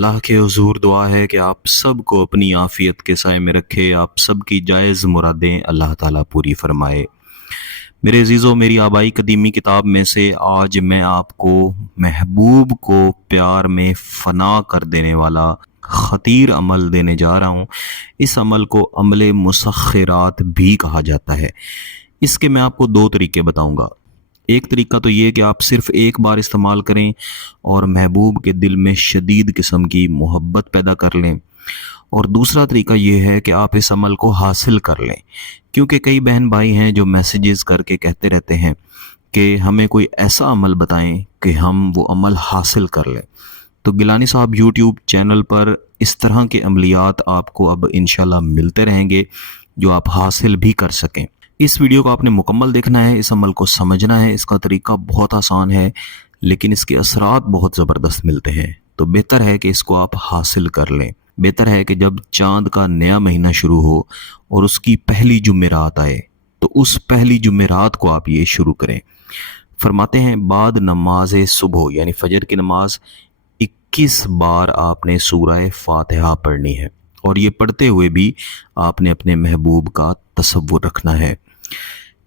اللہ کے حضور دعا ہے کہ آپ سب کو اپنی عافیت کے سائے میں رکھے، آپ سب کی جائز مرادیں اللہ تعالیٰ پوری فرمائے۔ میرے عزیزوں، میری آبائی قدیمی کتاب میں سے آج میں آپ کو محبوب کو پیار میں فنا کر دینے والا خطیر عمل دینے جا رہا ہوں۔ اس عمل کو عمل مسخرات بھی کہا جاتا ہے۔ اس کے میں آپ کو دو طریقے بتاؤں گا۔ ایک طریقہ تو یہ کہ آپ صرف ایک بار استعمال کریں اور محبوب کے دل میں شدید قسم کی محبت پیدا کر لیں، اور دوسرا طریقہ یہ ہے کہ آپ اس عمل کو حاصل کر لیں، کیونکہ کئی بہن بھائی ہیں جو میسیجز کر کے کہتے رہتے ہیں کہ ہمیں کوئی ایسا عمل بتائیں کہ ہم وہ عمل حاصل کر لیں۔ تو گیلانی صاحب یوٹیوب چینل پر اس طرح کے عملیات آپ کو اب انشاءاللہ ملتے رہیں گے جو آپ حاصل بھی کر سکیں۔ اس ویڈیو کو آپ نے مکمل دیکھنا ہے، اس عمل کو سمجھنا ہے۔ اس کا طریقہ بہت آسان ہے لیکن اس کے اثرات بہت زبردست ملتے ہیں، تو بہتر ہے کہ اس کو آپ حاصل کر لیں۔ بہتر ہے کہ جب چاند کا نیا مہینہ شروع ہو اور اس کی پہلی جمعرات آئے تو اس پہلی جمعرات کو آپ یہ شروع کریں۔ فرماتے ہیں بعد نماز صبح یعنی فجر کی نماز 21 بار آپ نے سورہ فاتحہ پڑھنی ہے، اور یہ پڑھتے ہوئے بھی آپ نے اپنے محبوب کا تصور رکھنا ہے۔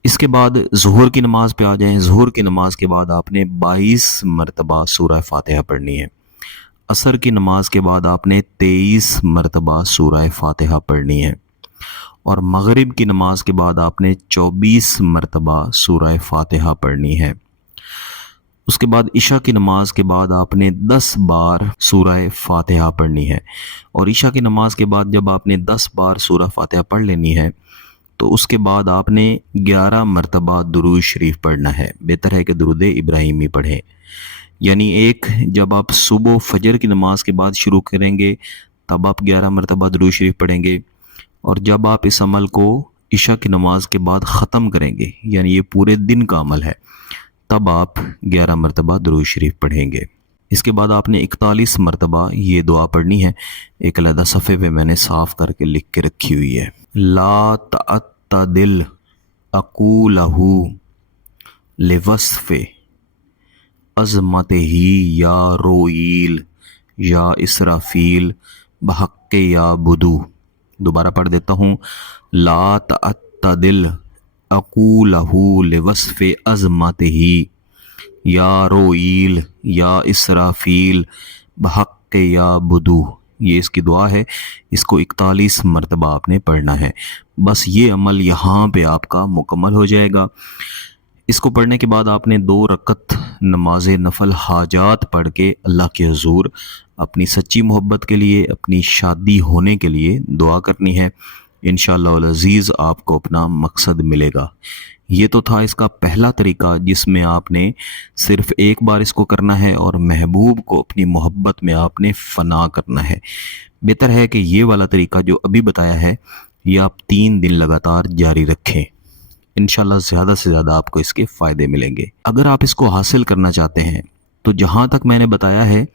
اس کے بعد ظہر کی نماز پہ آ جائیں۔ ظہر کی نماز کے بعد آپ نے 22 مرتبہ سورہ فاتحہ پڑھنی ہے۔ عصر کی نماز کے بعد آپ نے 23 مرتبہ سورہ فاتحہ پڑھنی ہے، اور مغرب کی نماز کے بعد آپ نے 24 مرتبہ سورہ فاتحہ پڑھنی ہے۔ اس کے بعد عشاء کی نماز کے بعد آپ نے 10 بار سورہ فاتحہ پڑھنی ہے، اور عشاء کی نماز کے بعد جب آپ نے 10 بار سورہ فاتحہ پڑھ لینی ہے تو اس کے بعد آپ نے 11 مرتبہ درود شریف پڑھنا ہے۔ بہتر ہے کہ درود ابراہیمی پڑھیں، یعنی ایک جب آپ صبح فجر کی نماز کے بعد شروع کریں گے تب آپ 11 مرتبہ درود شریف پڑھیں گے، اور جب آپ اس عمل کو عشاء کی نماز کے بعد ختم کریں گے یعنی یہ پورے دن کا عمل ہے تب آپ 11 مرتبہ درود شریف پڑھیں گے۔ اس کے بعد آپ نے 41 مرتبہ یہ دعا پڑھنی ہے، ایک علیحدہ صفحے پہ میں نے صاف کر کے لکھ کے رکھی ہوئی ہے۔ لا تعتدل اقولہ لوصف عظمتہ یا رویل یا اسرافیل بحق یا بدو۔ دوبارہ پڑھ دیتا ہوں۔ لا تعتدل اقولہ لوصف عظمتہ یا رویل یا اسرافیل بحق یا بدو۔ یہ اس کی دعا ہے، اس کو 41 مرتبہ آپ نے پڑھنا ہے۔ بس یہ عمل یہاں پہ آپ کا مکمل ہو جائے گا۔ اس کو پڑھنے کے بعد آپ نے 2 رکعت نماز نفل حاجات پڑھ کے اللہ کے حضور اپنی سچی محبت کے لیے، اپنی شادی ہونے کے لیے دعا کرنی ہے۔ انشاءاللہ العزیز آپ کو اپنا مقصد ملے گا۔ یہ تو تھا اس کا پہلا طریقہ جس میں آپ نے صرف ایک بار اس کو کرنا ہے اور محبوب کو اپنی محبت میں آپ نے فنا کرنا ہے۔ بہتر ہے کہ یہ والا طریقہ جو ابھی بتایا ہے یہ آپ 3 دن لگاتار جاری رکھیں۔ انشاءاللہ زیادہ سے زیادہ آپ کو اس کے فائدے ملیں گے۔ اگر آپ اس کو حاصل کرنا چاہتے ہیں تو جہاں تک میں نے بتایا ہے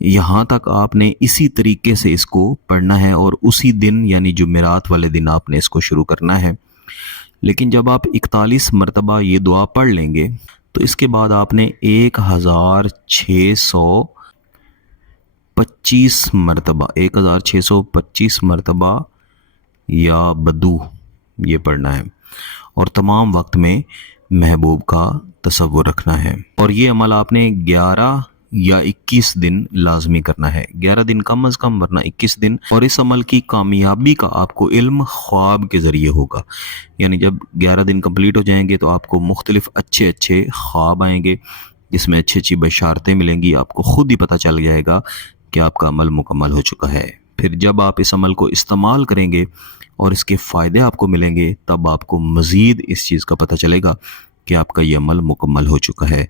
یہاں تک آپ نے اسی طریقے سے اس کو پڑھنا ہے، اور اسی دن یعنی جمعرات والے دن آپ نے اس کو شروع کرنا ہے۔ لیکن جب آپ 41 مرتبہ یہ دعا پڑھ لیں گے تو اس کے بعد آپ نے 1625 مرتبہ یا بدو یہ پڑھنا ہے، اور تمام وقت میں محبوب کا تصور رکھنا ہے۔ اور یہ عمل آپ نے 11 یا 21 دن لازمی کرنا ہے، 11 دن کم از کم ورنہ 21 دن۔ اور اس عمل کی کامیابی کا آپ کو علم خواب کے ذریعے ہوگا، یعنی جب 11 دن کمپلیٹ ہو جائیں گے تو آپ کو مختلف اچھے خواب آئیں گے جس میں اچھی بشارتیں ملیں گی۔ آپ کو خود ہی پتہ چل جائے گا کہ آپ کا عمل مکمل ہو چکا ہے۔ پھر جب آپ اس عمل کو استعمال کریں گے اور اس کے فائدے آپ کو ملیں گے تب آپ کو مزید اس چیز کا پتہ چلے گا کہ آپ کا یہ عمل مکمل ہو چکا ہے۔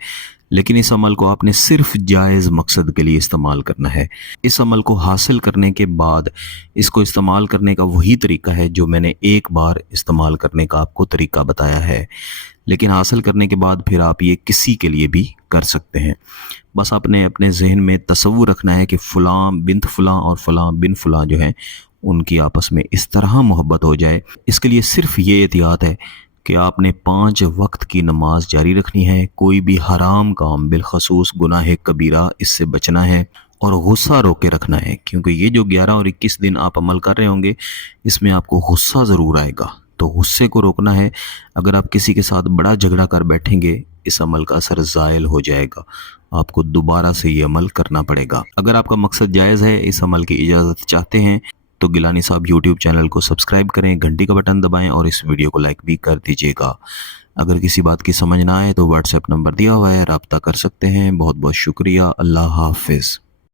لیکن اس عمل کو آپ نے صرف جائز مقصد کے لیے استعمال کرنا ہے۔ اس عمل کو حاصل کرنے کے بعد اس کو استعمال کرنے کا وہی طریقہ ہے جو میں نے ایک بار استعمال کرنے کا آپ کو طریقہ بتایا ہے، لیکن حاصل کرنے کے بعد پھر آپ یہ کسی کے لیے بھی کر سکتے ہیں۔ بس آپ نے اپنے ذہن میں تصور رکھنا ہے کہ فلاں بنت فلاں اور فلاں بن فلاں جو ہیں ان کی آپس میں اس طرح محبت ہو جائے۔ اس کے لیے صرف یہ احتیاط ہے کہ آپ نے 5 وقت کی نماز جاری رکھنی ہے، کوئی بھی حرام کام بالخصوص گناہ کبیرہ اس سے بچنا ہے، اور غصہ روک کے رکھنا ہے، کیونکہ یہ جو 11 اور 21 دن آپ عمل کر رہے ہوں گے اس میں آپ کو غصہ ضرور آئے گا، تو غصے کو روکنا ہے۔ اگر آپ کسی کے ساتھ بڑا جھگڑا کر بیٹھیں گے اس عمل کا اثر زائل ہو جائے گا، آپ کو دوبارہ سے یہ عمل کرنا پڑے گا۔ اگر آپ کا مقصد جائز ہے، اس عمل کی اجازت چاہتے ہیں، تو گیلانی صاحب یوٹیوب چینل کو سبسکرائب کریں، گھنٹی کا بٹن دبائیں اور اس ویڈیو کو لائک بھی کر دیجیے گا۔ اگر کسی بات کی سمجھ نہ آئے تو واٹس ایپ نمبر دیا ہوا ہے، رابطہ کر سکتے ہیں۔ بہت بہت شکریہ، اللہ حافظ۔